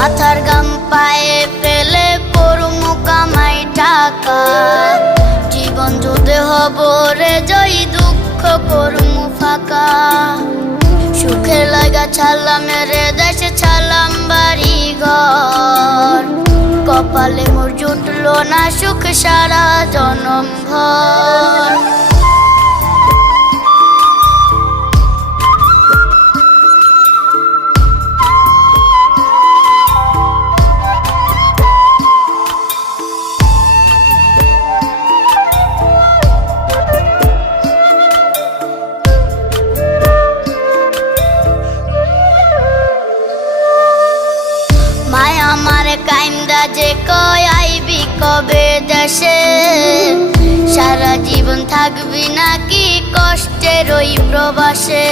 মাথার গাম পায়ে ফেলে করমু কামাই টাকা, জীবন যুদ্ধে হব রে জয়ী, দুঃখ করমু ফাঁকা। সুখের লাগা ছাড়লাম রে দেশে, ছাড়লাম বাড়ি ঘর, কপালে মোর জুটলো না সুখ সারা জনম ভর। মায়া আমারে কাইন্দা যে কয় আইবি কবে দেশে, সারা জীবন থাকবি নাকি কষ্টের ওই প্রবাসে।